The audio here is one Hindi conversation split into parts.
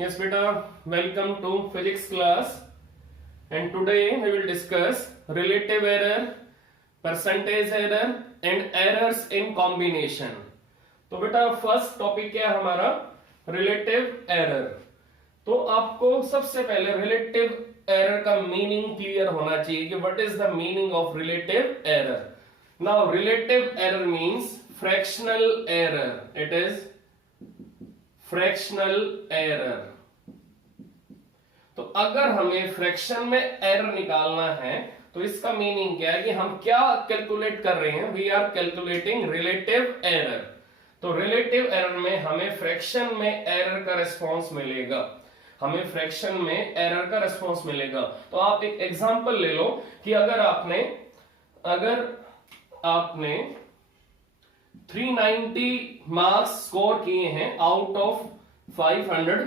Yes, beta, welcome to physics class. And today we will discuss relative error, percentage error and errors in combination. तो बेटा फर्स्ट टॉपिक क्या है हमारा रिलेटिव एरर। तो आपको सबसे पहले रिलेटिव एरर का मीनिंग क्लियर होना चाहिए कि what is the meaning of relative error. Now relative error means fractional error, it is fractional error. तो अगर हमें फ्रैक्शन में एरर निकालना है तो इसका मीनिंग क्या है कि हम क्या कैलकुलेट कर रहे हैं, we are calculating relative error. तो रिलेटिव एरर में हमें फ्रैक्शन में एरर का रिस्पांस मिलेगा, हमें फ्रैक्शन में एरर का रिस्पांस मिलेगा। तो आप एक एग्जांपल ले लो कि अगर आपने 390 मार्क्स स्कोर किए हैं आउट ऑफ 500,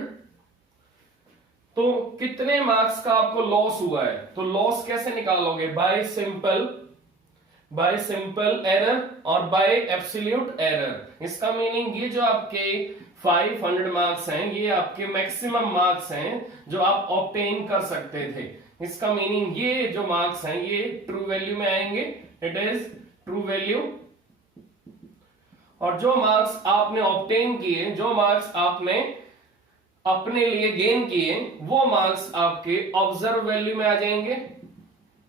तो कितने मार्क्स का आपको लॉस हुआ है। तो लॉस कैसे निकालोगे, बाय सिंपल एरर और बाय एब्सोल्यूट एरर। इसका मीनिंग ये जो आपके 500 मार्क्स हैं ये आपके मैक्सिमम मार्क्स हैं जो आप ऑब्टेन कर सकते थे। इसका मीनिंग ये जो मार्क्स हैं ये ट्रू वैल्यू में आएंगे, इट इज ट्रू वैल्यू। और जो मार्क्स आपने ऑब्टेन किए, जो मार्क्स आपने अपने लिए गेन किए, वो मार्क्स आपके ऑब्जर्व वैल्यू में आ जाएंगे,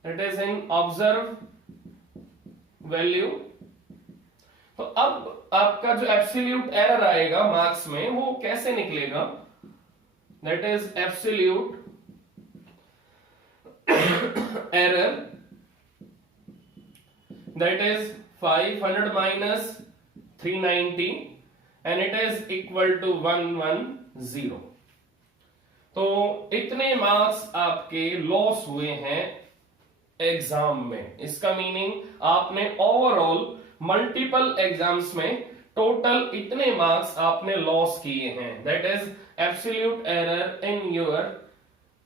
it is in observe value. तो अब आपका जो एब्सोल्यूट एरर आएगा मार्क्स में वो कैसे निकलेगा, that is absolute error, that is 500 minus 390 and it is equal to 110। तो इतने मार्क्स आपके लॉस हुए हैं एग्जाम में। इसका मीनिंग आपने ओवरऑल मल्टीपल एग्जाम्स में टोटल इतने मार्क्स आपने लॉस किए हैं, that is absolute error in your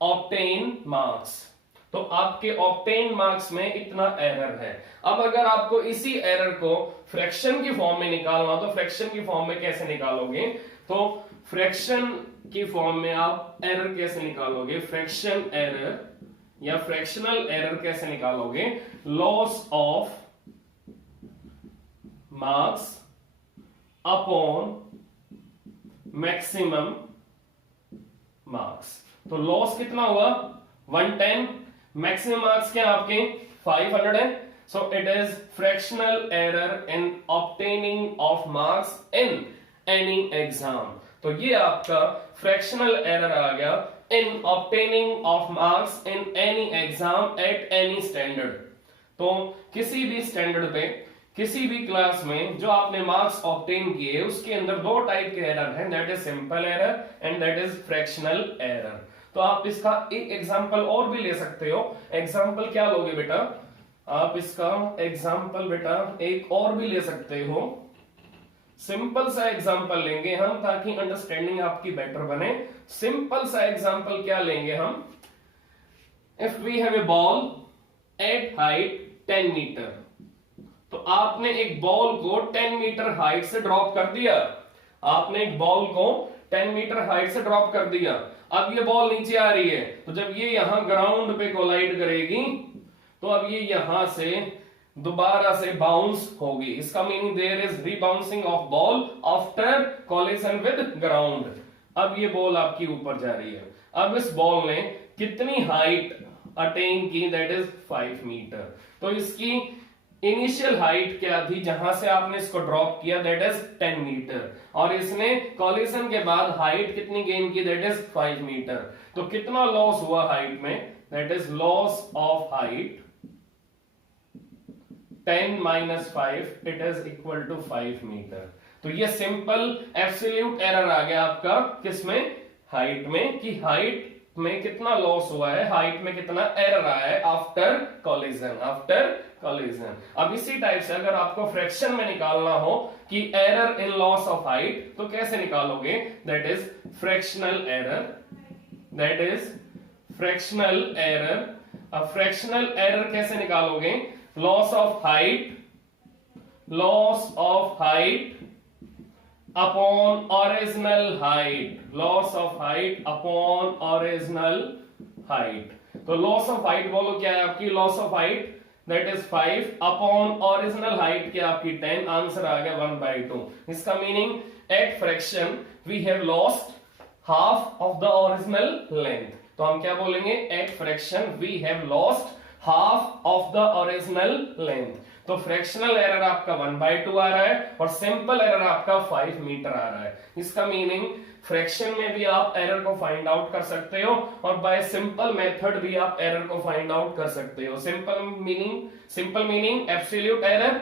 obtain marks. तो आपके ऑब्टेन मार्क्स में इतना एरर है। अब अगर आपको इसी एरर को फ्रैक्शन की फॉर्म में निकालना तो फ्रैक्शन की फॉर्म में कैसे निकालोगे, तो फ्रैक्शन की फॉर्म में आप एरर कैसे निकालोगे, फ्रैक्शन एरर या फ्रैक्शनल एरर कैसे निकालोगे, loss of marks upon maximum marks. तो लॉस कितना हुआ 110, मैक्सिमम मार्क्स क्या आपके 500 है, so it is fractional error in obtaining of marks in any exam. तो ये आपका फ्रैक्शनल एरर आ गया in obtaining of marks in any exam at any standard. तो किसी भी स्टैंडर्ड पे किसी भी क्लास में जो आपने मार्क्स ऑब्टेन किए उसके अंदर दो टाइप के एरर हैं, that is simple error and that is fractional error. तो आप इसका एक एग्जांपल और भी ले सकते हो। एग्जांपल क्या लोगे बेटा, आप इसका एग्जांपल बेटा एक और भी ले सकते हो। सिंपल सा एग्जांपल लेंगे हम ताकि अंडरस्टैंडिंग आपकी बेटर बने। सिंपल सा एग्जांपल क्या लेंगे हम, if we have a ball at height 10 metre. तो आपने एक बॉल को 10 मीटर हाइट से ड्रॉप कर दिया, आपने एक बॉल को 10 मीटर हाइट से ड्रॉप कर दिया। अब ये बॉल नीचे आ रही है, तो जब ये यहां ग्राउंड पे कोलाइड करेगी तो अब ये यहां से दोबारा से बाउंस होगी। इसका meaning there is rebouncing of ball after collision with ground. अब ये बॉल आपकी ऊपर जा रही है। अब इस बॉल ने कितनी हाइट अटेन की, दैट इज 5 मीटर। तो इसकी इनिशियल हाइट क्या थी जहां से आपने इसको ड्रॉप किया, दैट इज 10 मीटर, और इसने कॉलिजन के बाद हाइट कितनी गेन की, दैट इज 5 मीटर। तो कितना लॉस हुआ हाइट में, that is loss of height 10 minus 5 it is equal to 5 metre. तो ये सिंपल एब्सोल्यूट एरर आ गया आपका किसमें, हाइट में, कि हाइट में कितना लॉस हुआ है, हाइट में कितना एरर आया है आफ्टर कॉलिजन। अब इसी टाइप से अगर आपको फ्रैक्शन में निकालना हो कि error in loss of height, तो कैसे निकालोगे, that is fractional error, that is fractional error. अब फ्रैक्शनल एरर कैसे निकालोगे, loss of height upon original height, loss of height upon original height. तो लॉस ऑफ हाइट बोलो क्या है आपकी, loss of height that is 5 upon original height क्या आपकी 10, आंसर आ गया 1/2। इसका meaning at fraction we have lost half of the original length. तो हम क्या बोलेंगे, at fraction we have lost half of the original length. तो फ्रैक्शनल एरर आपका 1/2 आ रहा है और सिंपल एरर आपका 5 मीटर आ रहा है। इसका मीनिंग फ्रैक्शन में भी आप एरर को फाइंड आउट कर सकते हो और बाय सिंपल मेथड भी आप एरर को फाइंड आउट कर सकते हो। Simple meaning absolute error,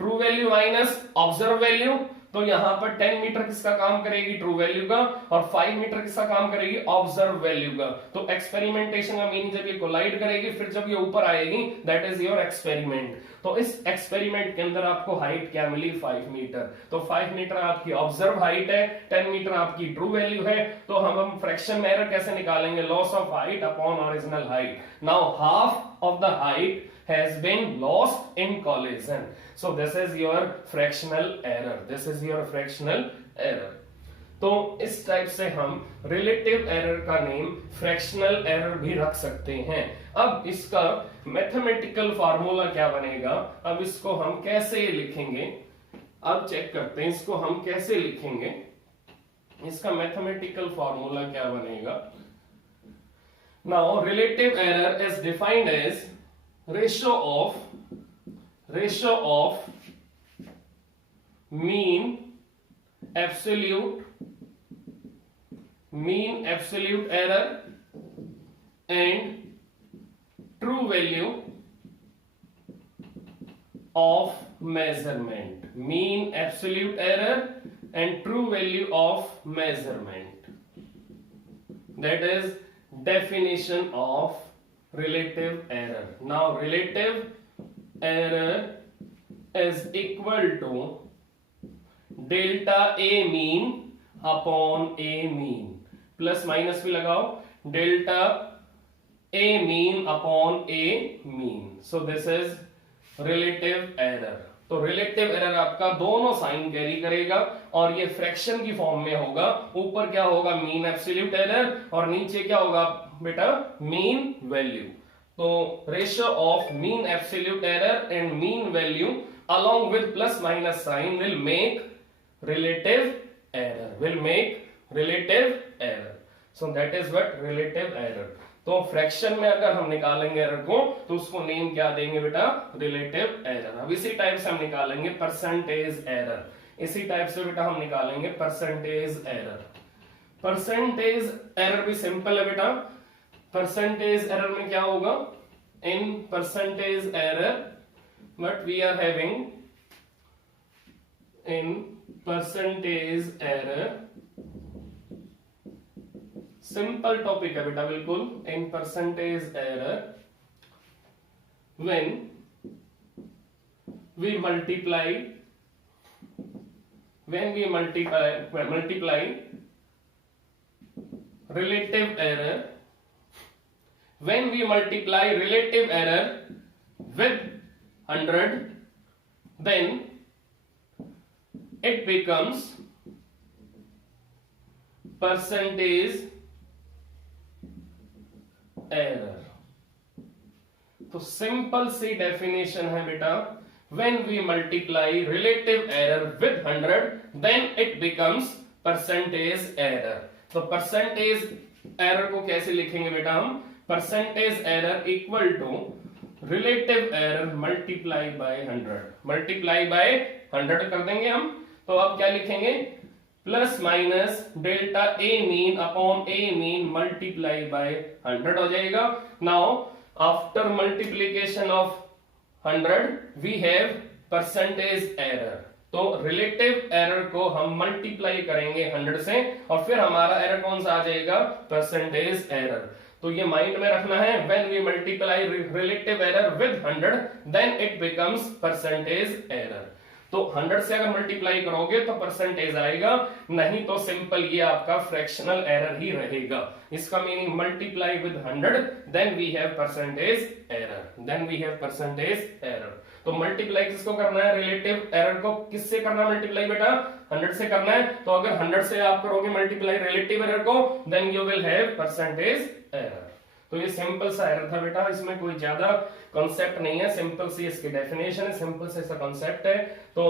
true value minus observe value. तो यहां पर 10 मीटर किसका काम करेगी, ट्रू वैल्यू का, और 5 मीटर किसका काम करेगी, ऑब्जर्व वैल्यू का। तो एक्सपेरिमेंटेशन का मीनिंग जब ये कोलाइड करेगी फिर जब ये ऊपर आएगी दैट इज योर एक्सपेरिमेंट। तो इस एक्सपेरिमेंट के अंदर आपको हाइट क्या मिली, 5 मीटर। तो 5 मीटर आपकी ऑब्जर्व हाइट है, 10 मीटर आपकी ट्रू वैल्यू है। तो हम फ्रैक्शन में एरर कैसे निकालेंगे, loss of height upon original height. Now half of the height has been lost in collision, so this is your fractional error। तो इस टाइप से हम रिलेटिव एरर का नेम फ्रैक्शनल एरर भी रख सकते हैं। अब इसका मैथमेटिकल फार्मूला क्या बनेगा, अब इसको हम कैसे लिखेंगे, अब चेक करते हैं इसको हम कैसे लिखेंगे। इसका मैथमेटिकल फार्मूला क्या बनेगा। Now relative error is defined as ratio of mean absolute error and true value of measurement, mean absolute error and true value of measurement, that is definition of relative error। Now relative error is equal to delta A mean upon A mean, plus minus भी लगाओ, delta A mean upon A mean, so this is relative error। तो रिलेटिव एरर आपका दोनों साइन कैरी करेगा और ये फ्रैक्शन की फॉर्म में होगा। ऊपर क्या होगा, मीन एब्सोल्यूट एरर, और नीचे क्या होगा बेटा, मीन वैल्यू। तो ratio of mean absolute error and mean value along with plus minus sign will make relative error, so that is what relative error। तो फ्रैक्शन में अगर हम निकालेंगे एरर को तो उसको नेम क्या देंगे बेटा, रिलेटिव एरर। अब इसी टाइप से हम निकालेंगे परसेंटेज एरर, इसी टाइप से बेटा हम निकालेंगे परसेंटेज एरर। परसेंटेज एरर भी सिंपल है बेटा। परसेंटेज एरर में क्या होगा, in percentage error what we are having in percentage error, simple topic है बेटा बिल्कुल। In percentage error when we multiply relative error, when we multiply relative error with 100, then it becomes percentage error। तो सिंपल सी डेफिनेशन है बेटा, when we multiply relative error with 100 then it becomes percentage error। तो परसेंटेज एरर को कैसे लिखेंगे बेटा हम, percentage error equal to relative error multiply by 100, multiply by 100 कर देंगे हम। तो अब क्या लिखेंगे, plus minus delta A mean upon a mean multiply by 100 हो जाएगा। Now after multiplication of 100 we have percentage error. तो रिलेटिव एरर को हम मल्टीप्लाई करेंगे 100 से और फिर हमारा एरर कौन सा आ जाएगा, परसेंटेज एरर। तो ये माइंड में रखना है, when we multiply relative error with 100 then it becomes percentage error। तो 100 से अगर मल्टीप्लाई करोगे तो परसेंटेज आएगा, नहीं तो सिंपल ये आपका फ्रैक्शनल एरर ही रहेगा। इसका meaning multiply with 100 then we have percentage error. तो मल्टीप्लाई किसको करना है, रिलेटिव एरर को किससे करना है मल्टीप्लाई बेटा, 100 से करना है। तो अगर 100 से आप करोगे मल्टीप्लाई रिलेटिव एरर को, then you will have percentage error. तो ये सिंपल सा एरर था बेटा, इसमें कोई ज्यादा कॉन्सेप्ट नहीं है, सिंपल सी इसकी डेफिनेशन है, सिंपल से इसका कॉन्सेप्ट है। तो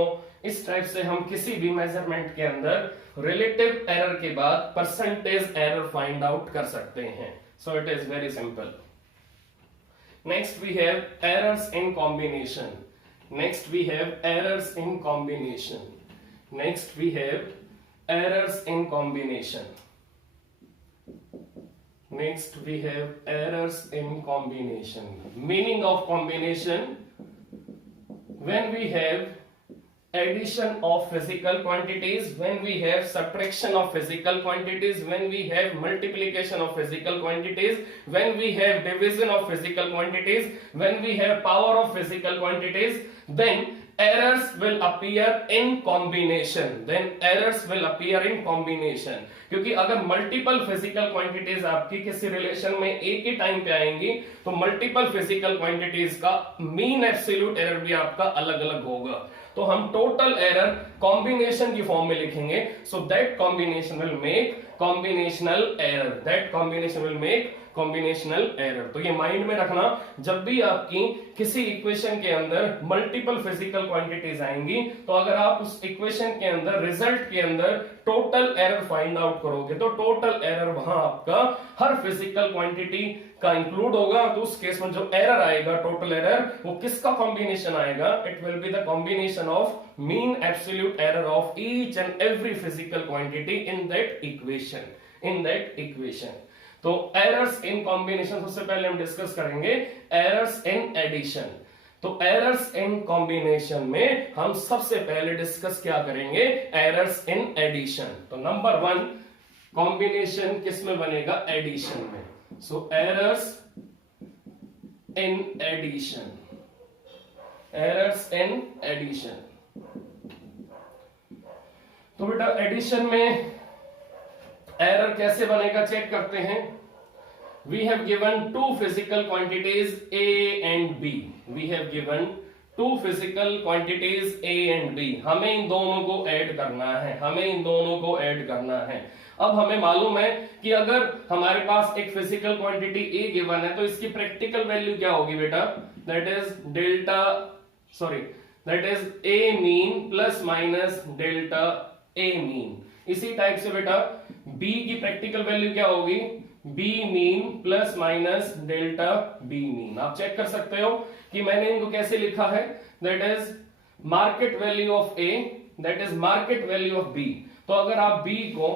इस टाइप से हम किसी भी मेजरमेंट के अंदर रिलेटिव एरर के बाद परसेंटेज एरर फाइंड आउट कर सकते हैं। सो it is very simple. Next we have errors in combination. Next we have errors in combination. Next we have errors in combination. Next we have errors in combination. Meaning of combination: when we have addition of physical quantities, when we have subtraction of physical quantities, when we have multiplication of physical quantities, when we have division of physical quantities, when we have power of physical quantities, then errors will appear in combination. Then errors will appear in combination. क्योंकि अगर मल्टीपल फिजिकल क्वांटिटीज आपकी किसी रिलेशन में एक ही टाइम पे आएंगी, तो मल्टीपल फिजिकल क्वांटिटीज का मीन एब्सोल्यूट एरर भी आपका अलग अलग होगा। तो हम टोटल एरर कॉम्बिनेशन की फॉर्म में लिखेंगे। So that combination will make combinational error, that combination will make combinational error. तो ये माइंड में रखना, जब भी आपकी किसी इक्वेशन के अंदर मल्टीपल फिजिकल क्वांटिटीज आएंगी, तो अगर आप उस इक्वेशन के अंदर रिजल्ट के अंदर टोटल एरर फाइंड आउट करोगे, तो टोटल एरर वहां आपका हर फिजिकल क्वांटिटी का इंक्लूड होगा। तो उस केस में जो एरर आएगा, टोटल एरर, वो किसका कॉम्बिनेशन आएगा, it will be the combination of mean absolute error of each and every physical quantity in that equation. तो एरर्स इन कॉम्बिनेशन सबसे पहले हम डिस्कस करेंगे एरर्स इन एडिशन। तो एरर्स इन कॉम्बिनेशन में हम सबसे पहले डिस्कस क्या करेंगे, एरर्स इन एडिशन। तो नंबर 1 कॉम्बिनेशन किस में बनेगा, एडिशन में। So errors in addition, errors in addition. तो बेटा एडिशन में एरर कैसे बनेगा चेक करते हैं। We have given two physical quantities A and B. We have given two physical quantities A and B. हमें इन दोनों को ऐड करना है। अब हमें मालूम है कि अगर हमारे पास एक फिजिकल क्वांटिटी A गिवन है, तो इसकी प्रैक्टिकल वैल्यू क्या होगी बेटा, that is A mean plus minus delta A mean. इसी टाइप से बेटा B की प्रैक्टिकल वैल्यू क्या होगी, B mean plus minus delta B mean. आप चेक कर सकते हो कि मैंने इनको कैसे लिखा है, that is market value of A, that is market value of B। तो अगर आप B को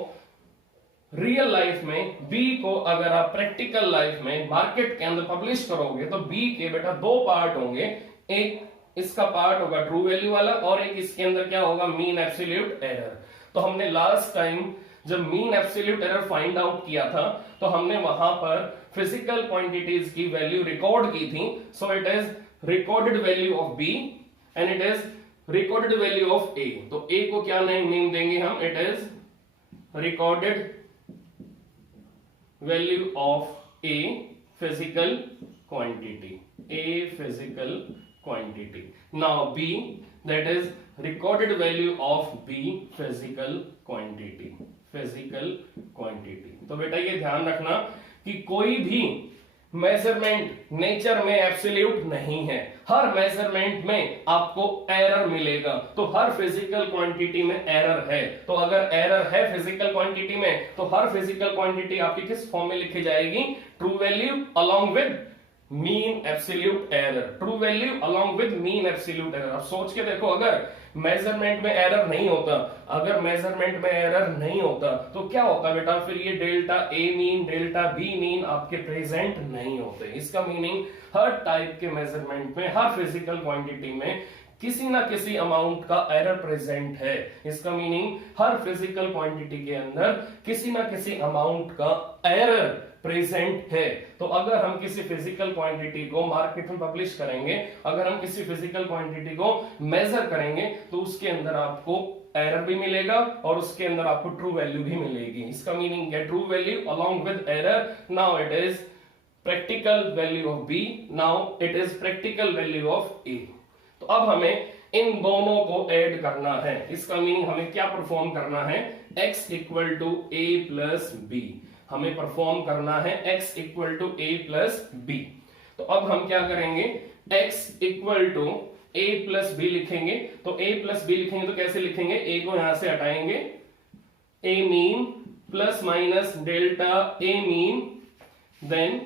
रियल लाइफ में, B को अगर आप प्रैक्टिकल लाइफ में मार्केट के अंदर पब्लिश करोगे, तो B के बेटा दो पार्ट होंगे, एक इसका पार्ट होगा ट्रू वैल्यू वाला, और एक इसके अंदर क्या होगा, मीन एब्सोल्यूट एरर। तो हमने लास्ट टाइम जब mean absolute error find out किया था, तो हमने वहां पर फिजिकल क्वांटिटीज की वैल्यू रिकॉर्ड की थी। सो it is recorded value of B and it is recorded value of A। तो A को क्या नेम देंगे हम, it is recorded value of A physical quantity, A physical quantity. Now B, that is recorded value of B physical quantity। तो बेटा ये ध्यान रखना कि कोई भी मेजरमेंट नेचर में एब्सोल्यूट नहीं है, हर मेजरमेंट में आपको एरर मिलेगा। तो हर फिजिकल क्वांटिटी में एरर है, तो अगर एरर है फिजिकल क्वांटिटी में, तो हर फिजिकल क्वांटिटी आपकी किस फॉर्म में लिखी जाएगी, true value along with mean absolute error, true value along with mean absolute error. अब सोच के देखो, अगर मेजरमेंट में एरर नहीं होता, तो क्या होता बेटा, फिर ये delta A mean, delta B mean आपके प्रेजेंट नहीं होते। इसका मीनिंग हर टाइप के मेजरमेंट में, हर फिजिकल क्वांटिटी में किसी ना किसी अमाउंट का एरर प्रेजेंट है। इसका मीनिंग हर फिजिकल क्वांटिटी के अंदर किसी ना किसी अमाउंट का एरर प्रेजेंट है। तो अगर हम किसी फिजिकल क्वांटिटी को मार्केट में पब्लिश करेंगे, अगर हम किसी फिजिकल क्वांटिटी को मेजर करेंगे, तो उसके अंदर आपको एरर भी मिलेगा और उसके अंदर आपको ट्रू वैल्यू भी मिलेगी। इसका मीनिंग है true value along with error. Now it is practical value of B, now it is practical value of A. तो अब हमें इन दोनों को ऐड करना है। इसका मीनिंग हमें क्या परफॉर्म करना है, x equal to a plus b. हमें परफॉर्म करना है x equal to a plus b. तो अब हम क्या करेंगे, x equal to a plus b लिखेंगे। तो a प्लस बी लिखेंगे तो कैसे लिखेंगे, a को यहां से हटाएंगे, a mean plus minus delta a mean, then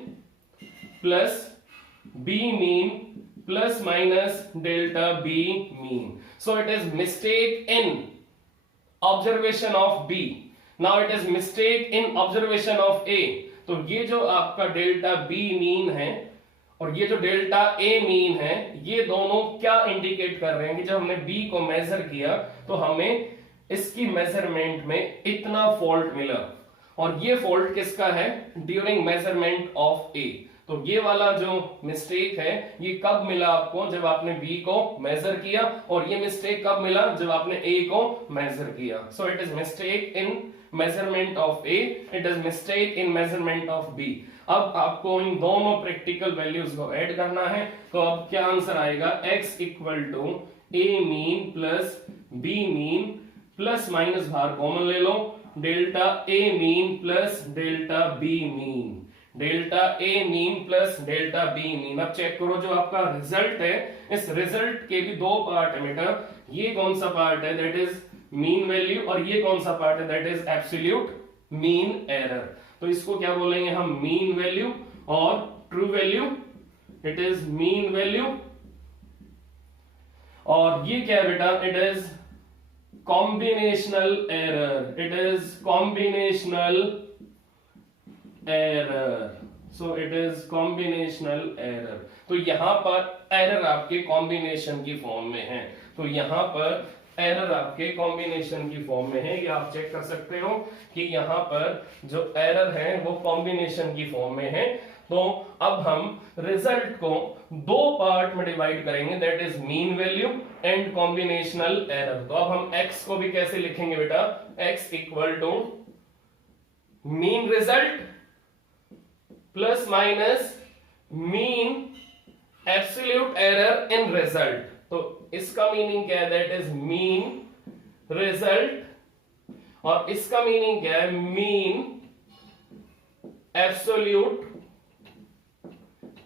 plus b mean plus minus delta b mean. So it is mistake in observation of b, now it is mistake in observation of a। तो ये जो आपका डेल्टा b मीन है और ये जो डेल्टा a मीन है, ये दोनों क्या इंडिकेट कर रहे हैं कि जब हमने b को मेजर किया तो हमें इसकी मेजरमेंट में इतना फॉल्ट मिला। और ये फॉल्ट किसका है, ड्यूरिंग मेजरमेंट ऑफ a। तो ये वाला जो मिस्टेक है ये कब मिला आपको, जब आपने b को मेजर किया, और ये मिस्टेक कब मिला, जब आपने a को मेजर किया। सो it is mistake in measurement of a, it is mistake in measurement of b। अब आपको इन दोनों प्रैक्टिकल वैल्यूज को ऐड करना है। तो अब क्या आंसर आएगा, x equal to a mean plus b mean plus minus बाहर कॉमन ले लो, delta a mean plus delta b mean, delta a mean plus delta b mean. अब चेक करो जो आपका रिजल्ट है, इस रिजल्ट के भी दो पार्ट है बेटा। ये कौन सा पार्ट है, दैट इज मीन वैल्यू, और ये कौन सा पार्ट है, that is absolute mean error. तो इसको क्या बोलेंगे हम, मीन वैल्यू और true value. It is mean value, और ये क्या है बेटा, it is combinational error, it is combinational error. So it is combinational error. तो यहां पर एरर आपके कॉम्बिनेशन की फॉर्म में है। तो यहां पर एरर आपके कॉम्बिनेशन की फॉर्म में है, ये आप चेक कर सकते हो कि यहां पर जो एरर है वो कॉम्बिनेशन की फॉर्म में है। तो अब हम रिजल्ट को दो पार्ट में डिवाइड करेंगे, that is mean value and combinational error. तो अब हम x को भी कैसे लिखेंगे बेटा, x equal to mean result plus minus mean absolute error in result. तो इसका मीनिंग क्या है, दैट इज मीन रिजल्ट, और इसका मीनिंग क्या है, mean absolute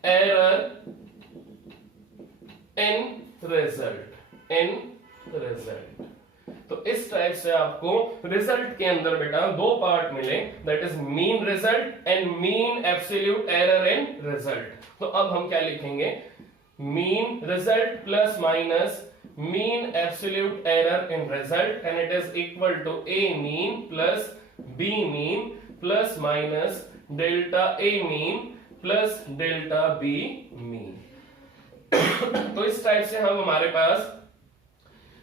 error in result, in result. तो इस टाइप से आपको रिजल्ट के अंदर बेटा दो पार्ट मिले, that is mean result and mean absolute error in result. तो अब हम क्या लिखेंगे, mean result plus minus mean absolute error in result, and it is equal to a mean plus b mean plus minus delta a mean plus delta b mean. तो इस टाइप से हम हमारे पास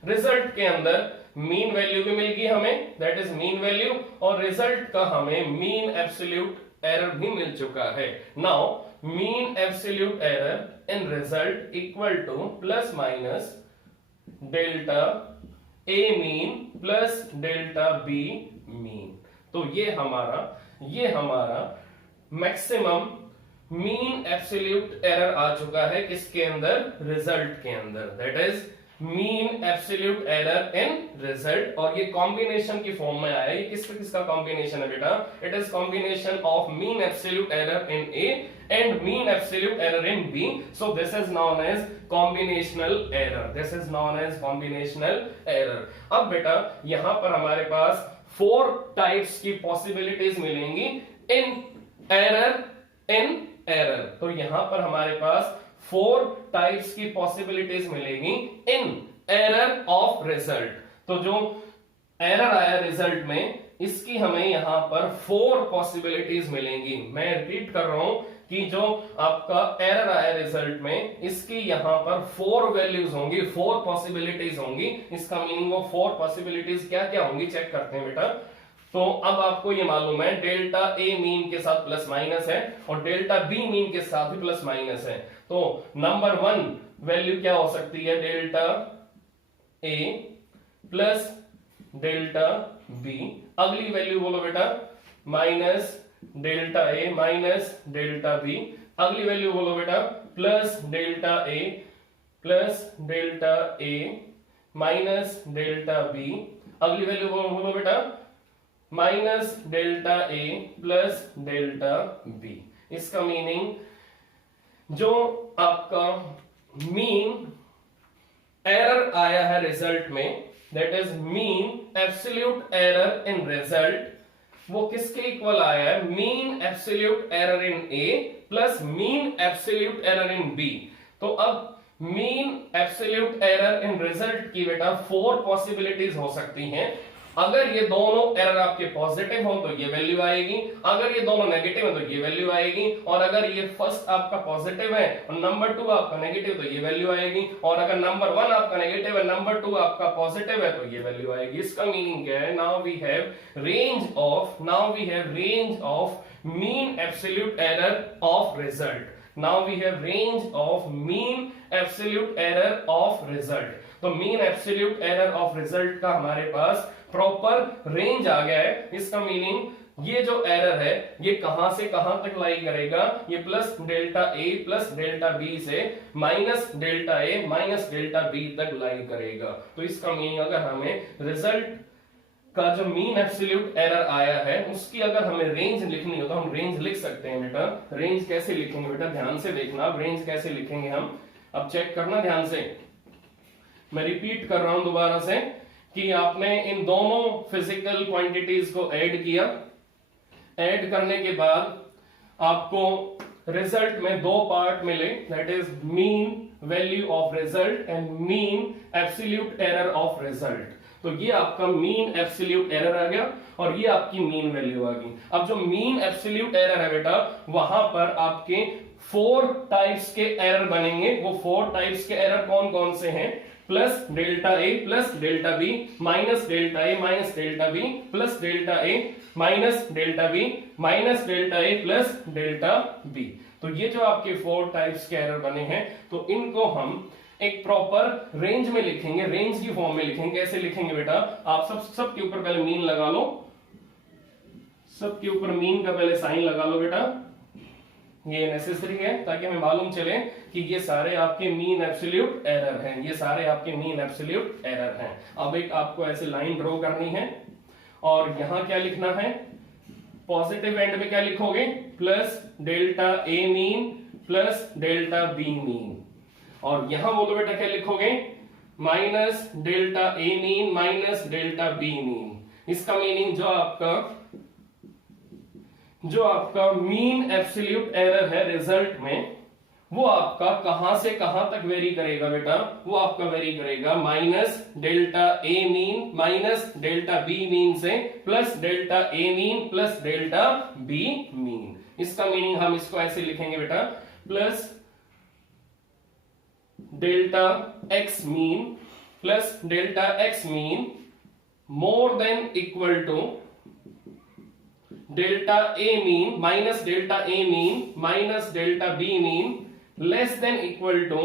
रिजल्ट के अंदर मीन वैल्यू भी मिल गई हमें, दैट इज मीन वैल्यू, और रिजल्ट का हमें मीन एब्सोल्यूट एरर भी मिल चुका है। Now mean absolute error in result equal two plus minus delta a mean plus delta b mean. तो ये हमारा मैक्सिमम मीन एब्सोल्यूट एरर आ चुका है किसके अंदर, रिजल्ट के अंदर, that is mean absolute error in result. और ये कॉम्बिनेशन की फॉर्म में आया। ये किसका कॉम्बिनेशन है बेटा, it is combination of mean absolute error in a and mean absolute error in b. So this is known as combinational error, this is known as combinational error. अब बेटा यहां पर हमारे पास 4 टाइप्स की पॉसिबिलिटीज मिलेंगी इन एरर। तो यहां पर हमारे पास 4 टाइप्स की पॉसिबिलिटीज मिलेंगी इन एरर ऑफ रिजल्ट। तो जो एरर आया रिजल्ट में, इसकी हमें यहां पर 4 पॉसिबिलिटीज मिलेंगी। मैं रिपीट कर रहा हूं कि जो आपका एरर आया रिजल्ट में, इसकी यहां पर 4 वैल्यूज होंगी, 4 पॉसिबिलिटीज होंगी। इसका मीनिंग वो 4 पॉसिबिलिटीज क्या क्या होंगी चेक करते हैं बेटा। तो अब आपको ये मालूम है डेल्टा ए मीन के साथ प्लस माइनस है और डेल्टा बी मीन के साथ भी प्लस माइनस है। तो नंबर 1 वैल्यू क्या हो सकती है, delta A plus delta B. अगली वैल्यू बोलो बेटा, minus delta A minus delta B. अगली वैल्यू बोलो बेटा, plus delta A plus delta A minus delta B. अगली वैल्यू बोलो बेटा, minus delta A plus delta B. इसका मीनिंग जो आपका मीन एरर आया है रिजल्ट में, that is mean absolute error in result, वो किसके इक्वल आया है, mean absolute error in A plus mean absolute error in b. तो अब mean absolute error in result की बेटा 4 पॉसिबिलिटीज हो सकती हैं। अगर ये दोनों एरर आपके पॉजिटिव हो तो ये वैल्यू आएगी, अगर ये दोनों नेगेटिव है तो ये वैल्यू आएगी, और अगर ये फर्स्ट आपका पॉजिटिव है और नंबर 2 आपका नेगेटिव तो ये वैल्यू आएगी, और अगर नंबर 1 आपका नेगेटिव है नंबर 2 आपका पॉजिटिव है तो ये वैल्यू आएगी। इसका मीनिंग क्या है, now we have range of mean absolute error of result. Now we have range of mean absolute error of result. तो mean absolute error of result का हमारे पास प्रॉपर रेंज आ गया है। इसका मीनिंग ये जो एरर है ये कहां से कहां तक लाई करेगा, ये plus delta A plus delta B से minus delta A minus delta B तक लाई करेगा। तो इसका मीनिंग अगर हमें रिजल्ट का जो मीन एब्सोल्यूट एरर आया है उसकी अगर हमें रेंज लिखनी हो तो हम रेंज लिख सकते हैं बेटा। रेंज कैसे लिखेंगे बेटा, ध्यान से देखना, रेंज कैसे लिखेंगे हम, अब चेक करना ध्यान से। मैं रिपीट कर रहा हूं दोबारा से कि आपने इन दोनों फिजिकल क्वांटिटीज को ऐड किया, ऐड करने के बाद आपको रिजल्ट में 2 पार्ट मिले, that is mean value of result and mean absolute error of result. तो ये आपका मीन एब्सोल्यूट एरर आ गया और ये आपकी मीन वैल्यू आ गई। अब जो मीन एब्सोल्यूट एरर है बेटा, वहां पर आपके 4 टाइप्स के एरर बनेंगे। वो 4 टाइप्स के एरर कौन कौन से हैं, plus delta A plus delta B minus delta A minus delta B plus delta A minus delta B minus delta A plus delta B. तो ये जो आपके 4 टाइप्स के एरर बने हैं, तो इनको हम एक प्रॉपर रेंज में लिखेंगे, रेंज की फॉर्म में लिखेंगे। कैसे लिखेंगे बेटा, आप सब के ऊपर पहले मीन लगा लो, सबके ऊपर मीन का पहले साइन लगा लो बेटा, ये नेसेसरी है ताकि हमें मालूम चले कि ये सारे आपके मीन एब्सोल्यूट एरर हैं, ये सारे आपके मीन एब्सोल्यूट एरर हैं। अब एक आपको ऐसे लाइन ड्रॉ करनी है और यहां क्या लिखना है, पॉजिटिव एंड में क्या लिखोगे, प्लस डेल्टा ए mean plus delta B mean, और यहां बोलो बेटा क्या लिखोगे, माइनस डेल्टा ए mean minus delta B mean. इसका मीनिंग जो आपका मीन एब्सोल्यूट एरर है रिजल्ट में, वो आपका कहां से कहां तक वेरी करेगा बेटा, वो आपका वेरी करेगा माइनस डेल्टा ए mean minus delta B mean से प्लस डेल्टा ए mean plus delta B mean. इसका मीनिंग हम इसको ऐसे लिखेंगे बेटा, plus delta X mean plus delta X mean more than equal to delta A mean minus delta A mean minus delta B mean less than equal to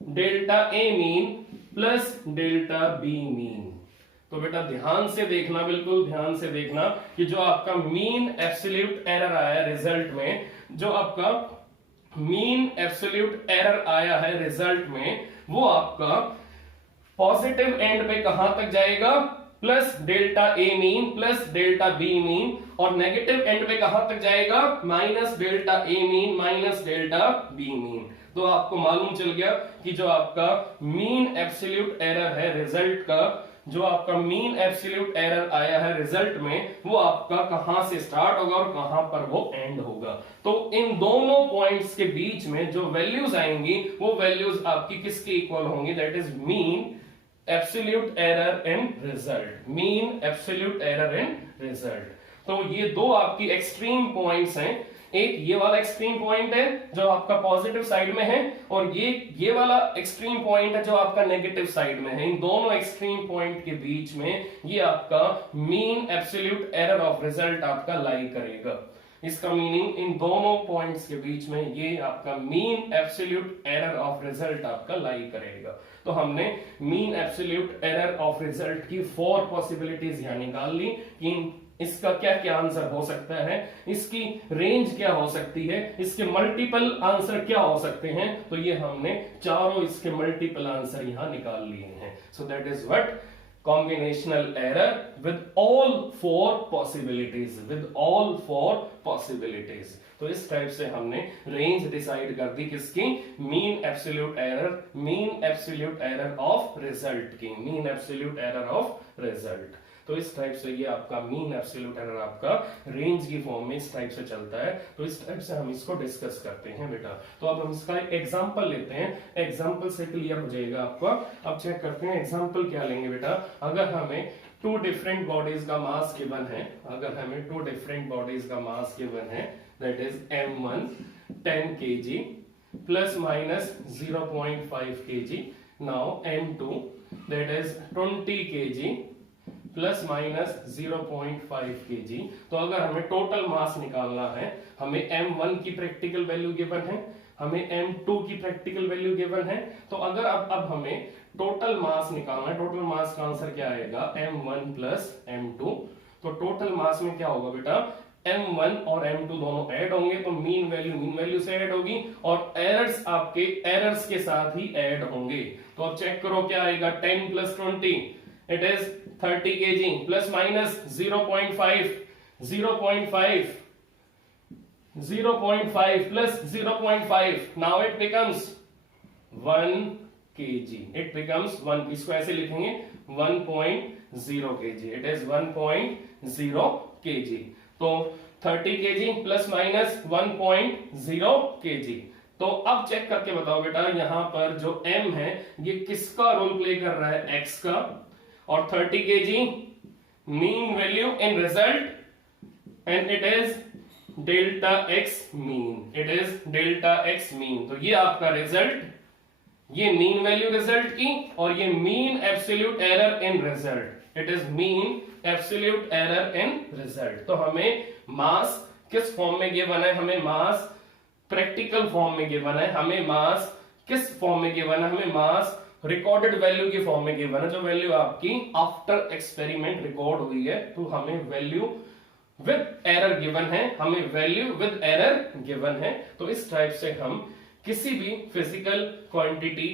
delta A mean plus delta B mean. तो बेटा ध्यान से देखना, बिल्कुल ध्यान से देखना कि जो आपका मीन एब्सोल्यूट एरर आया रिजल्ट में, जो आपका मीन एब्सोल्यूट एरर आया है रिजल्ट में, वो आपका पॉजिटिव एंड पे कहां तक जाएगा, प्लस डेल्टा ए mean plus delta B mean, और नेगेटिव एंड पे कहां तक जाएगा, माइनस डेल्टा ए mean minus delta B mean. तो आपको मालूम चल गया कि जो आपका मीन एब्सोल्यूट एरर है रिजल्ट का, जो आपका मीन एब्सोल्यूट एरर आया है रिजल्ट में, वो आपका कहां से स्टार्ट होगा और कहां पर वो एंड होगा। तो इन दोनों पॉइंट्स के बीच में जो वैल्यूज आएंगी वो वैल्यूज आपकी किसके इक्वल होंगी, that is mean absolute error in result, mean absolute error in result. तो ये दो आपकी एक्सट्रीम पॉइंट्स हैं, एक ये वाला एक्सट्रीम पॉइंट है जो आपका पॉजिटिव साइड में है, और ये वाला एक्सट्रीम पॉइंट है जो आपका नेगेटिव साइड में है। इन दोनों एक्सट्रीम पॉइंट के बीच में ये आपका mean absolute error of result आपका लाई करेगा। इसका मीनिंग इन दोनों पॉइंट्स के बीच में ये आपका mean absolute error of result आपका लाई करेगा। तो हमने mean absolute error of result की 4 पॉसिबिलिटीज यहां निकाल ली कि इसका क्या क्या आंसर हो सकता है, इसकी रेंज क्या हो सकती है, इसके मल्टीपल आंसर क्या हो सकते हैं। तो ये हमने चारों इसके मल्टीपल आंसर यहां निकाल लिए हैं। So that is what combinational error with all 4 possibilities। तो इस टाइप से हमने रेंज डिसाइड कर दी किसकी, mean absolute error of result की, mean absolute error of result. तो इस टाइप से ये आपका मीन एब्सोल्यूट एरर आपका रेंज की फॉर्म में इस टाइप से चलता है। तो इस टाइप से हम इसको डिस्कस करते हैं बेटा। तो अब हम इसका एक एग्जांपल लेते हैं, एग्जांपल से क्लियर हो जाएगा आपको। अब चेक करते हैं एग्जांपल क्या लेंगे बेटा। अगर हमें 2 डिफरेंट बॉडीज का मास गिवन है, अगर हमें 2 डिफरेंट बॉडीज का मास गिवन है, that is m1 10 kg plus minus 0.5 kg, now m2 that is 20 kg plus minus 0.5 kg। तो अगर हमें टोटल मास निकालना है, हमें m1 की प्रैक्टिकल वैल्यू गिवन है, हमें m2 की प्रैक्टिकल वैल्यू गिवन है। तो अगर अब हमें टोटल मास निकालना है, टोटल मास का आंसर क्या आएगा, m1 प्लस m2। तो टोटल मास में क्या होगा बेटा, m1 और m2 दोनों ऐड होंगे, तो मीन वैल्यू से ऐड होगी, और एरर्स आपके एरर्स के साथ ही ऐड होंगे। तो अब चेक करो क्या आएगा, 10 plus 20 it is 30 kg plus minus 0.5 plus 0.5, now it becomes 1 kg, it becomes 1, इसको ऐसे लिखेंगे 1.0 kg, इट इज 1.0 kg। तो 30 kg प्लस माइनस 1.0 kg। तो अब चेक करके बताओ बेटा, यहां पर जो m है ये किसका रोल प्ले कर रहा है, x का, और 30 kg mean value in result and it is delta x mean, it is delta x mean. तो ये आपका रिजल्ट, ये मीन वैल्यू रिजल्ट की, और ये mean absolute error in result, it is mean absolute error in result. तो हमें मास किस फॉर्म में गिवन है, हमें मास प्रैक्टिकल फॉर्म में गिवन है, हमें मास किस फॉर्म में गिवन है, हमें मास रिकॉर्डेड वैल्यू की फॉर्म में गिवन है, जो वैल्यू आपकी आफ्टर एक्सपेरिमेंट रिकॉर्ड हुई है। तो हमें वैल्यू विद एरर गिवन है, हमें वैल्यू विद एरर गिवन है। तो इस टाइप से हम किसी भी फिजिकल क्वांटिटी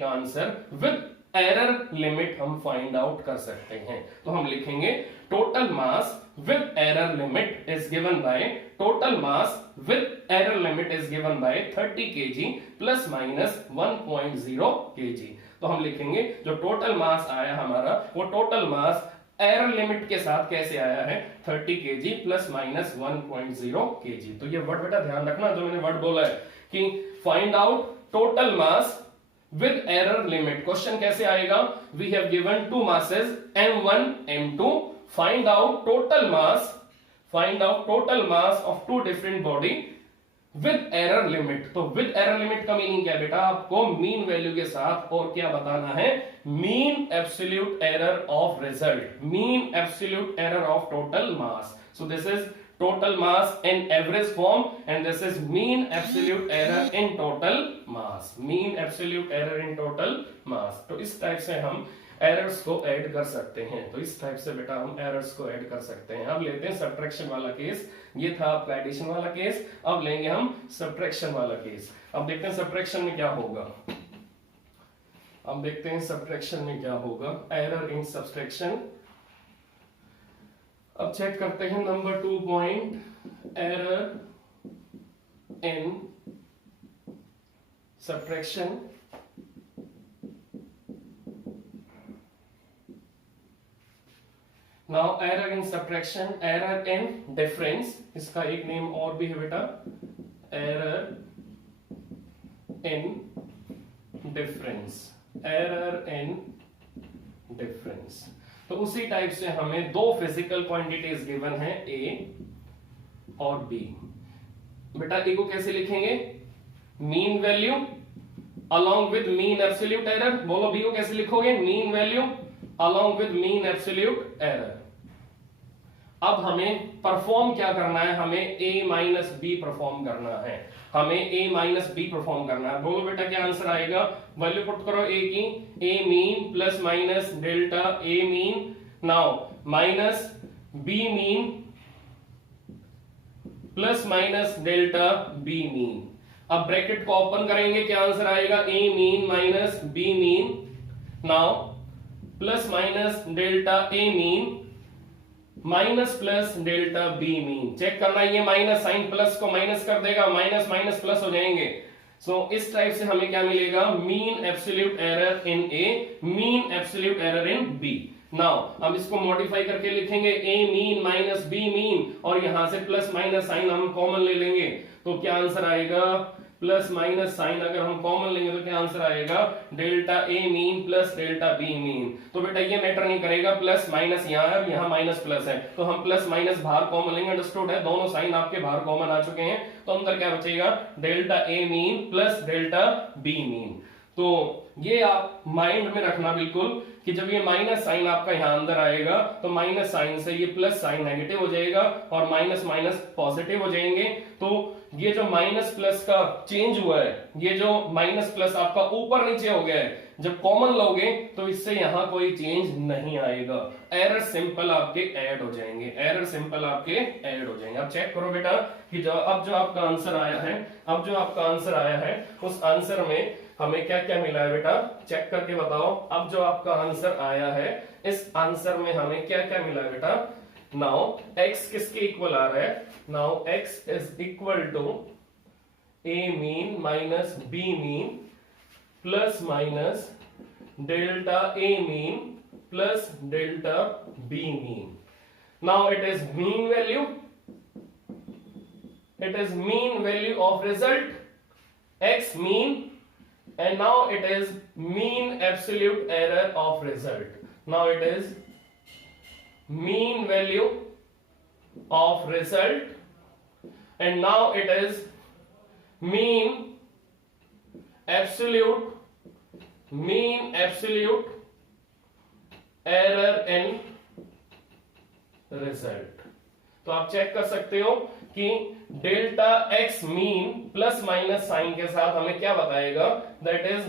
का आंसर विद एरर लिमिट हम फाइंड आउट कर सकते हैं। तो हम लिखेंगे total mass with error limit is given by 30 kg plus minus 1.0 kg। तो हम लिखेंगे जो टोटल मास आया हमारा, वो टोटल मास एरर लिमिट के साथ कैसे आया है, 30 kg प्लस माइनस 1.0 kg। तो ये वर्ड बेटा ध्यान रखना, जो मैंने वर्ड बोला है कि find out total mass with error limit. Question कैसे आएगा, we have given 2 masses m1 m2, find out total mass of 2 different body with error limit. तो विद एरर लिमिट का मीनिंग क्या है बेटा, आपको मीन वैल्यू के साथ और क्या बताना है, mean absolute error of result, mean absolute error of total mass. So this is total mass in average form and this is mean absolute error in total mass, mean absolute error in total mass। तो इस टाइप से हम एरर्स को ऐड कर सकते हैं। तो इस टाइप से बेटा हम एरर्स को ऐड कर सकते हैं। अब लेते हैं सब्ट्रैक्शन वाला केस, ये था आपका एडिशन वाला केस, अब लेंगे हम सब्ट्रैक्शन वाला केस। अब देखते हैं सब्ट्रैक्शन में क्या होगा, अब देखते हैं सब्ट्रैक्शन में क्या होगा, एरर इन सब्ट्रैक्शन। अब चेक करते हैं number 2 point, error in subtraction. Now error in subtraction, error in difference, इसका एक नेम और भी है बेटा, error in difference, error in difference. तो तो उसी टाइप से हमें दो फिजिकल क्वांटिटीज गिवन है ए और बी। बेटा ए को कैसे लिखेंगे, mean value along with mean absolute error। बोलो बी को कैसे लिखोगे, mean value along with mean absolute error। अब हमें परफॉर्म क्या करना है, हमें a माइनस बी परफॉर्म करना है, हमें a माइनस बी परफॉर्म करना है। बोलो बेटा क्या आंसर आएगा, वैल्यू पुट करो a की, a mean plus minus delta a mean, now minus b mean plus minus delta b mean. अब ब्रैकेट को ओपन करेंगे, क्या आंसर आएगा, a mean minus b mean, now plus minus delta a mean minus plus delta b mean. Check करना है, ये माइनस साइन प्लस को माइनस कर देगा, माइनस माइनस प्लस हो जाएंगे। सो इस टाइप से हमें क्या मिलेगा, mean absolute error in a, mean absolute error in b। Now हम इसको मॉडिफाई करके लिखेंगे a mean minus b mean, और यहां से प्लस माइनस साइन हम कॉमन ले लेंगे, तो क्या आंसर आएगा, प्लस माइनस साइन अगर हम कॉमन लेंगे तो क्या आंसर आएगा, delta a mean plus delta b mean. तो बेटा ये मैटर नहीं करेगा, प्लस माइनस यहाँ है, यहाँ माइनस प्लस है, तो हम प्लस माइनस बाहर कॉमन लेंगे, अंडरस्टूड है, दोनों साइन आपके बाहर कॉमन आ चुके हैं, तो अंदर क्या बचेगा, delta a mean plus delta b mean. तो ये आप माइंड में रखना बिल्कुल कि जब ये माइनस साइन आपका यहां अंदर आएगा तो माइनस साइन से ये प्लस साइन नेगेटिव हो जाएगा और माइनस माइनस पॉजिटिव हो जाएंगे। तो ये जो माइनस प्लस का चेंज हुआ है, ये जो माइनस प्लस आपका ऊपर नीचे हो गया है, जब कॉमन लोगे तो इससे यहां कोई चेंज नहीं आएगा, एरर सिंपल आपके ऐड हो जाएंगे, एरर सिंपल आपके ऐड हो जाएंगे। अब चेक करो बेटा कि अब जो आपका आंसर आया है, अब जो आपका आंसर आया है उस आंसर में हमें क्या क्या मिला है बेटा, चेक करके बताओ। अब जो आपका आंसर आया है इस आंसर में हमें क्या क्या मिला है बेटा। नाउ x किसके इक्वल आ रहा है, now x is equal to a mean minus b mean plus minus delta a mean plus delta b mean. Now it is mean value, it is mean value of result x mean, and now it is mean absolute error of result। now it is mean value of result and now it is mean absolute error in result। तो आप चेक कर सकते हो कि delta x mean plus minus sign के साथ हमें क्या बताएगा, that is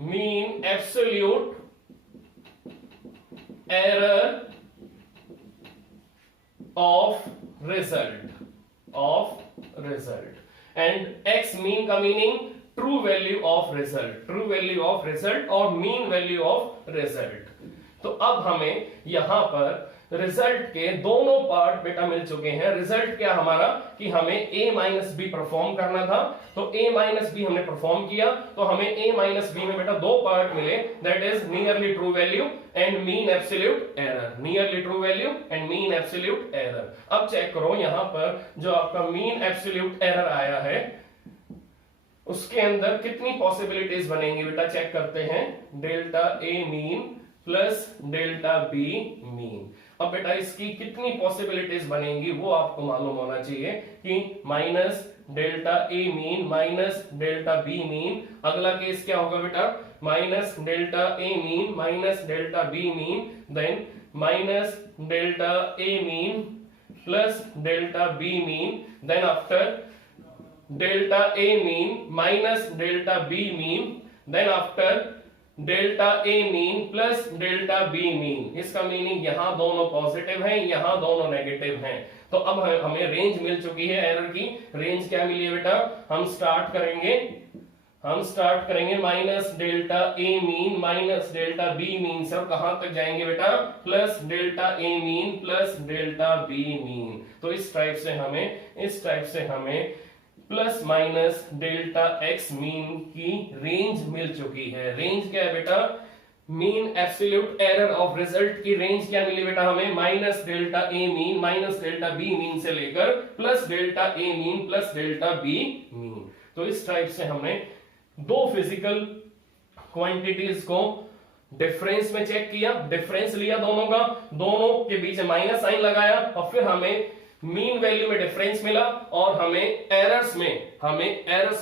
mean absolute error of result and x mean का meaning true value of result और मीन वैल्यू ऑफ रिजल्ट। तो अब हमें यहां पर रिजल्ट के दोनों पार्ट बेटा मिल चुके हैं। रिजल्ट क्या हमारा कि हमें a माइनस बी परफॉर्म करना था, तो a माइनस बी हमने परफॉर्म किया, तो हमें a माइनस बी में बेटा दो पार्ट मिले, that is nearly true value and mean absolute error, nearly true value and mean absolute error. अब चेक करो यहां पर जो आपका मीन एब्सोल्यूट एरर आया है उसके अंदर कितनी पॉसिबिलिटीज बनेंगी बेटा, चेक करते हैं। Delta a mean plus delta b mean. अब बेटा इसकी कितनी पॉसिबिलिटीज बनेंगी वो आपको मालूम होना चाहिए कि minus delta a mean minus delta b mean. अगला केस क्या होगा बेटा, minus delta a mean minus delta b mean, then minus delta a mean plus delta b mean, then after delta a mean minus delta b mean, then after delta a mean plus delta b mean. इसका मीनिंग यहां दोनों पॉजिटिव हैं, यहां दोनों नेगेटिव हैं। तो अब हमें रेंज मिल चुकी है, एरर की रेंज क्या मिली है बेटा, हम स्टार्ट करेंगे minus delta a mean minus delta b mean, सब कहां तक जाएंगे बेटा, plus delta a mean plus delta b mean. तो इस टाइप से हमें plus minus delta x mean की रेंज मिल चुकी है। रेंज क्या है बेटा, mean absolute error of result की रेंज क्या मिली बेटा हमें, minus delta a mean minus delta b mean से लेकर plus delta a mean plus delta b mean. तो इस टाइप से हमने दो फिजिकल क्वांटिटीज को डिफरेंस में चेक किया, डिफरेंस लिया दोनों का, दोनों के बीच माइनस साइन लगाया और फिर हमें मीन वैल्यू में डिफरेंस मिला और हमें एरर्स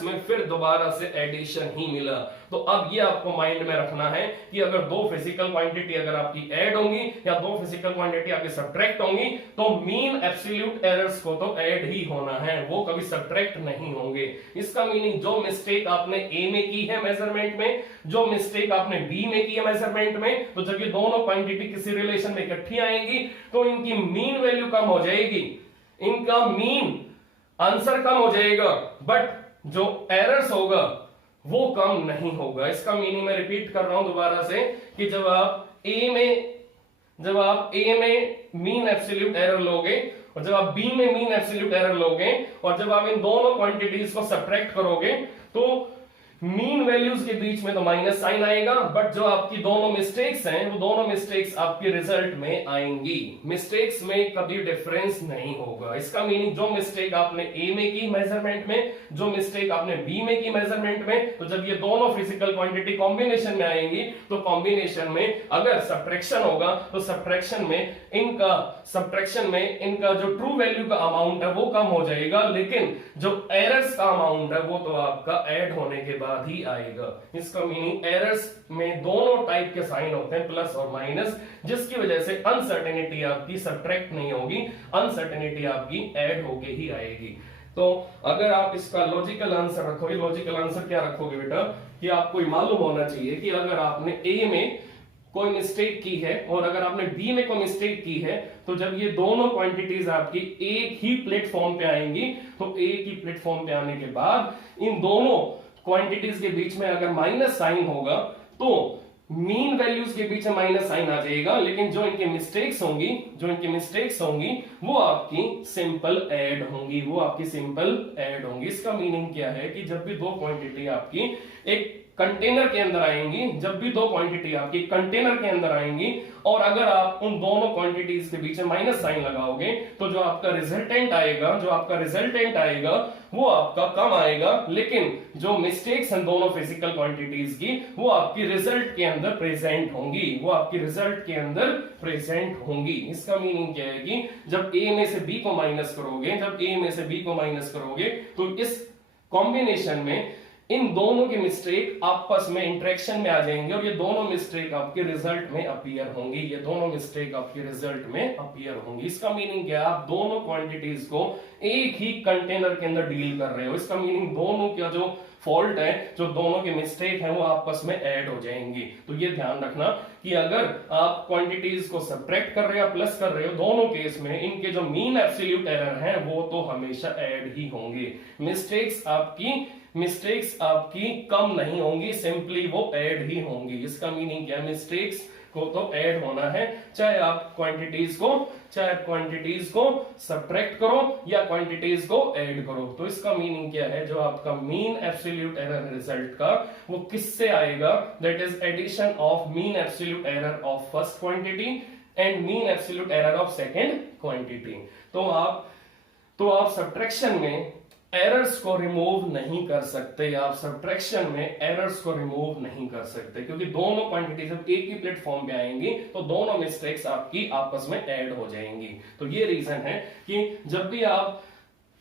में फिर दोबारा से एडिशन ही मिला। तो अब ये आपको माइंड में रखना है कि अगर दो फिजिकल क्वांटिटी अगर आपकी ऐड होंगी या दो फिजिकल क्वांटिटी आपकी सब्ट्रैक्ट होंगी तो मीन एब्सोल्यूट एरर्स को तो ऐड ही होना है, वो कभी सब्ट्रैक्ट नहीं होंगे। इसका मीनिंग जो मिस्टेक आपने ए में की है मेजरमेंट में, जो मिस्टेक आपने बी में की है मेजरमेंट में, तो जब ये दोनों क्वांटिटी किसी रिलेशन में इकट्ठी आएंगी तो इनकी मीन वैल्यू कम हो जाएगी, इनका मीन आंसर कम हो जाएगा, बट जो एरर्स होगा वो कम नहीं होगा। इसका मीनिंग मैं रिपीट कर रहा हूं दोबारा से कि जब आप ए में मीन एब्सोल्यूट एरर लोगे और जब आप बी में मीन एब्सोल्यूट एरर लोगे और जब आप इन दोनों क्वांटिटीज को सब्ट्रैक्ट करोगे तो मीन वैल्यूज के बीच में तो माइनस साइन आएगा, बट जो आपकी दोनों मिस्टेक्स हैं वो दोनों मिस्टेक्स आपके रिजल्ट में आएंगी, मिस्टेक्स में कभी डिफरेंस नहीं होगा। इसका मीनिंग जो मिस्टेक आपने ए में की मेजरमेंट में, जो मिस्टेक आपने बी में की मेजरमेंट में, तो जब ये दोनों फिजिकल क्वांटिटी कॉम्बिनेशन में आएंगी तो कॉम्बिनेशन में अगर सब्ट्रैक्शन होगा तो सब्ट्रैक्शन में इनका जो ट्रू वैल्यू का अमाउंट है वो कम हो जाएगा, लेकिन जो एरर्स का अमाउंट है वो तो आपका ऐड होने के बाद ही आएगा। इसका मीनिंग एरर्स में दोनों टाइप के साइन होते हैं, प्लस और माइनस, जिसकी वजह से अनसर्टेनिटी आपकी सब्ट्रैक्ट नहीं होगी, अनसर्टेनिटी आपकी ऐड होके ही आएगी। तो अगर आप इसका लॉजिकल आंसर रखोगे, लॉजिकल आंसर क्या रखोगे बेटा कि आपको मालूम होना चाहिए कि अगर आपने ए में कोई मिस्टेक की है और अगर आपने बी में कोई मिस्टेक की है तो जब ये दोनों क्वांटिटीज आपकी एक ही प्लेटफॉर्म पे आएंगी तो एक ही प्लेटफॉर्म पे आने के बाद इन दोनों क्वांटिटीज के बीच में अगर माइनस साइन होगा तो मीन वैल्यूज के बीच में माइनस साइन आ जाएगा, लेकिन जो इनकी मिस्टेक्स होंगी वो आपकी सिंपल ऐड होंगी, इसका मीनिंग क्या है कि जब भी दो क्वांटिटी आपकी एक कंटेनर के अंदर आएंगी और अगर आप उन दोनों क्वांटिटीज के बीच में माइनस साइन लगाओगे तो जो आपका रिजल्टेंट आएगा वो आपका कम आएगा, लेकिन जो मिस्टेक्स हैं दोनों फिजिकल क्वांटिटीज की वो आपकी रिजल्ट के अंदर प्रेजेंट होंगी, इसका मीनिंग क्या है कि जब ए में से बी को माइनस करोगे तो इस कॉम्बिनेशन में इन दोनों की मिस्टेक आपस में इंटरेक्शन में आ जाएंगे और ये दोनों मिस्टेक आपके रिजल्ट में अपीयर होंगी, इसका मीनिंग क्या है, आप दोनों क्वांटिटीज को एक ही कंटेनर के अंदर डील कर रहे हो, इसका मीनिंग दोनों का जो फॉल्ट है, जो दोनों के मिस्टेक है वो आपस में ऐड हो जाएंगी। तो ये ध्यान रखना कि अगर आप क्वांटिटीज को सब्ट्रैक्ट कर रहे हो प्लस कर रहे हो, दोनों केस में इनके जो मीन एब्सोल्यूट एरर हैं वो तो हमेशा ऐड ही होंगे, मिस्टेक्स आपकी कम नहीं होंगी, सिंपली वो ऐड ही होंगी। इसका मीनिंग क्या है, मिस्टेक्स को तो ऐड होना है, चाहे आप क्वांटिटीज को सब्ट्रैक्ट करो या क्वांटिटीज को ऐड करो। तो इसका मीनिंग क्या है, जो आपका मीन एब्सोल्यूट एरर रिजल्ट का वो किससे आएगा, that is addition of mean absolute error of first quantity and mean absolute error of second quantity. तो आप सब्ट्रैक्शन में एरर्स को रिमूव नहीं कर सकते, क्योंकि दोनों क्वांटिटी जब एक ही प्लेटफॉर्म पे आएंगी तो दोनों मिस्टेक्स आपकी आपस में ऐड हो जाएंगी। तो ये रीजन है कि जब भी आप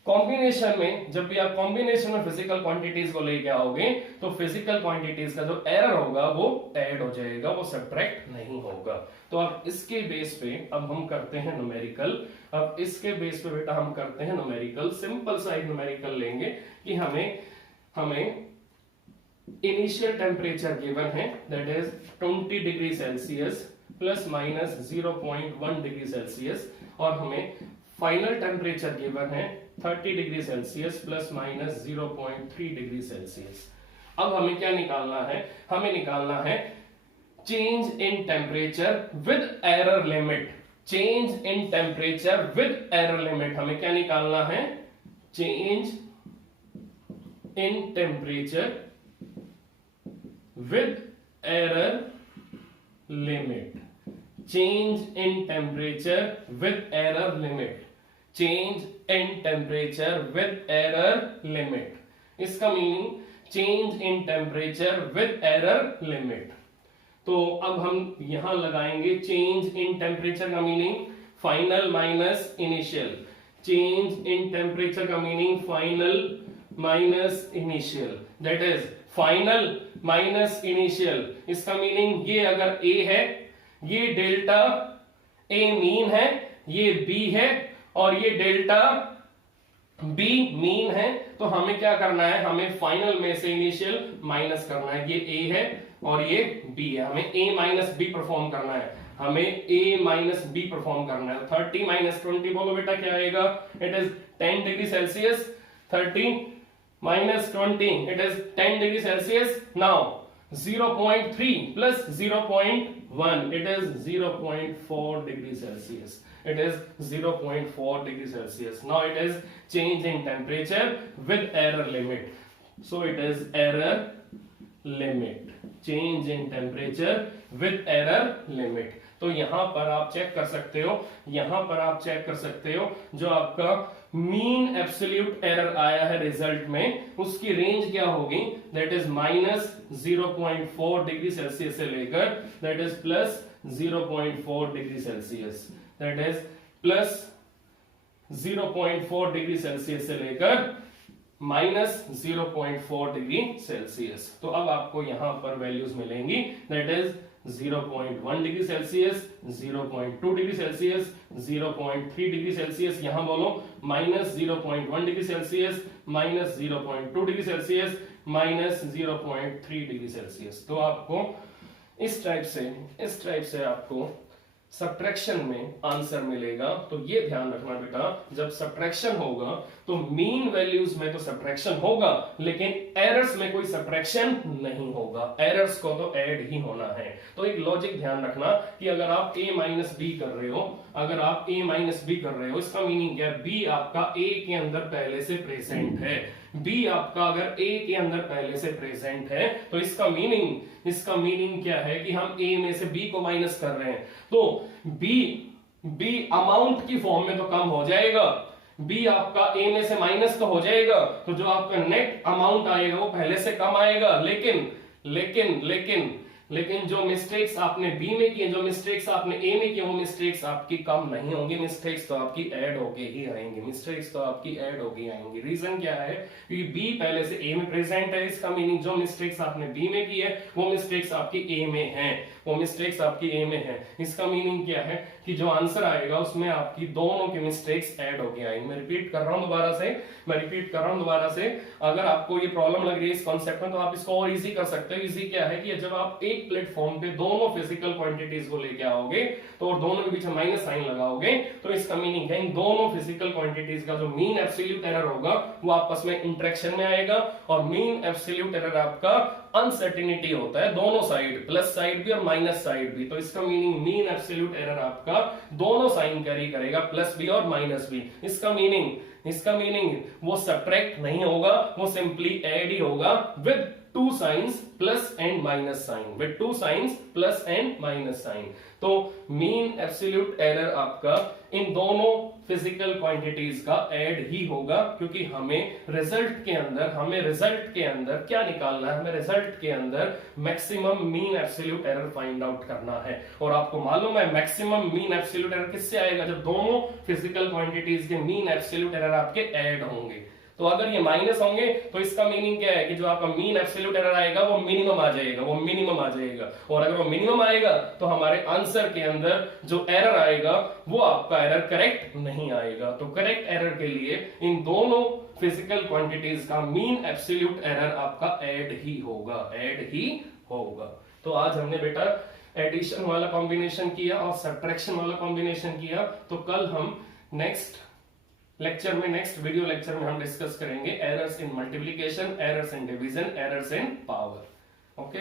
कॉम्बिनेशन में फिजिकल क्वांटिटीज को लेके आओगे तो फिजिकल क्वांटिटीज का जो एरर होगा वो ऐड हो जाएगा, वो सब्ट्रैक्ट नहीं होगा। तो अब इसके बेस पे अब हम करते हैं न्यूमेरिकल। बेटा हम करते हैं न्यूमेरिकल, सिंपल सा एक न्यूमेरिकल लेंगे कि हमें इनिशियल टेम्परेचर गिवन है that is 20 degree Celsius plus minus 0.1 degree Celsius और हमें फाइनल टेम्परेचर गिवन है 30 degree Celsius plus minus 0.3 degree Celsius. अब हमें क्या निकालना है, हमें निकालना है change in temperature with error limit. हमें क्या निकालना है, change in temperature with error limit. इसका meaning change in temperature with error limit. तो अब हम यहां लगाएंगे चेंज इन टेम्परेचर का meaning final minus initial, change in temperature का meaning final minus initial, that is final minus initial. इसका मीनिंग ये अगर ए है, ये डेल्टा ए मीन है, ये बी है और ये डेल्टा बी मीन है, तो हमें क्या करना है, हमें फाइनल में से इनिशियल माइनस करना है। ये ए है और ये बी है, हमें ए माइनस बी परफॉर्म करना है, हमें ए माइनस बी परफॉर्म करना है। 30 माइनस 20 बोलो बेटा क्या आएगा, it is 10 degree Celsius. 30 minus 20, it is 10 degree Celsius. Now 0.3 plus 0.1, it is 0.4 degree Celsius. It is 0.4 degree Celsius. Now it is change in temperature with error limit. So it is error limit. Change in temperature with error limit. तो यहां पर आप चेक कर सकते हो, यहां पर आप चेक कर सकते हो जो आपका मीन एब्सोल्यूट एरर आया है रिजल्ट में, उसकी रेंज क्या होगी, that is minus 0.4 degree Celsius से लेकर that is plus 0.4 degree Celsius, that is plus 0.4 degree Celsius से लेकर माइनस 0.4 डिग्री सेल्सियस। तो अब आपको यहां पर वैल्यूज मिलेंगी, that is 0.1 degree Celsius, 0.2 degree Celsius, 0.3 degree Celsius, यहां बोलो minus 0.1 degree Celsius, minus 0.2 degree Celsius, minus 0.3 degree Celsius. तो आपको इस टाइप से आपको सब्ट्रैक्शन में आंसर मिलेगा। तो ये ध्यान रखना बेटा, जब सब्ट्रैक्शन होगा तो मीन वैल्यूज में तो सब्ट्रैक्शन होगा, लेकिन एरर्स में कोई सब्ट्रैक्शन नहीं होगा, एरर्स को तो ऐड ही होना है। तो एक लॉजिक ध्यान रखना कि अगर आप a माइनस बी कर रहे हो, अगर आप a माइनस बी कर रहे हो, इसका मीनिंग क्या है, b आपका a के अंदर पहले से प्रेजेंट है, b आपका अगर a के अंदर पहले से प्रेजेंट है, तो इसका मीनिंग क्या है कि हम a में से b को माइनस कर रहे हैं, तो b अमाउंट की फॉर्म में तो कम हो जाएगा, b आपका a में से माइनस तो हो जाएगा, तो जो आपका नेट अमाउंट आएगा वो पहले से कम आएगा। लेकिन जो मिस्टेक्स आपने b में किए, जो मिस्टेक्स आपने a में किए, वो मिस्टेक्स आपकी कम नहीं होंगी, मिस्टेक्स तो आपकी ऐड होके ही आएंगी, मिस्टेक्स तो आपकी ऐड होके आएंगी। रीजन क्या है, क्योंकि b पहले से a में प्रेजेंट है, इसका मीनिंग जो मिस्टेक्स आपने b में की है वो मिस्टेक्स आपकी a में है, वो मिस्टेक्स आपकी a में है। इसका मीनिंग क्या है कि जो आंसर आएगा उसमें आपकी दोनों की मिस्टेक्स ऐड होके आएंगी। मैं रिपीट कर रहा हूं दोबारा से, अगर आपको ये प्रॉब्लम लग रही है इस कॉन्सेप्ट में, तो आप इसको और इजी कर सकते हो। इजी क्या है कि जब आप एक प्लेटफॉर्म पे दोनों फिजिकल क्वांटिटीज को लेके आओगे तो और दोनों के बीच में माइनस साइन लगाओगे, तो इसका मीनिंग है इन दोनों फिजिकल क्वांटिटीज का जो मीन एब्सोल्यूट एरर होगा वो आपस में इंटरेक्शन में आएगा, और मीन एब्सोल्यूट एरर आपका अनसर्टेनिटी होता है दोनों साइड, प्लस साइड भी और माइनस साइड भी। तो इसका मीनिंग मीन एब्सोल्यूट एरर आपका दोनों साइन कैरी करेगा, प्लस भी और माइनस भी। इसका मीनिंग वो सब्ट्रैक्ट नहीं होगा, वो सिंपली ऐड ही होगा with two signs plus and minus sign, with two signs plus and minus sign. तो मीन एब्सोल्यूट एरर आपका इन दोनों फिजिकल क्वांटिटीज का ऐड ही होगा, क्योंकि हमें रिजल्ट के अंदर क्या निकालना है, हमें रिजल्ट के अंदर maximum mean absolute error find out करना है। और आपको मालूम है मैक्सिमम मीन एब्सोल्यूट एरर किससे आएगा, जब दोनों फिजिकल क्वांटिटीज के मीन एब्सोल्यूट एरर आपके ऐड होंगे। तो अगर ये माइनस होंगे तो इसका मीनिंग क्या है कि जो आपका मीन एब्सोल्यूट एरर आएगा वो मिनिमम आ जाएगा, और अगर वो मिनिमम आएगा तो हमारे आंसर के अंदर जो एरर आएगा वो आपका एरर करेक्ट नहीं आएगा। तो करेक्ट एरर के लिए इन दोनों फिजिकल क्वांटिटीज का मीन एब्सोल्यूट एरर आपका ऐड ही होगा। तो आज हमने बेटा एडिशन वाला कॉम्बिनेशन किया और सब्ट्रैक्शन वाला कॉम्बिनेशन किया। तो कल हम नेक्स्ट वीडियो लेक्चर में हम डिस्कस करेंगे errors in multiplication, errors in division, errors in power. Okay.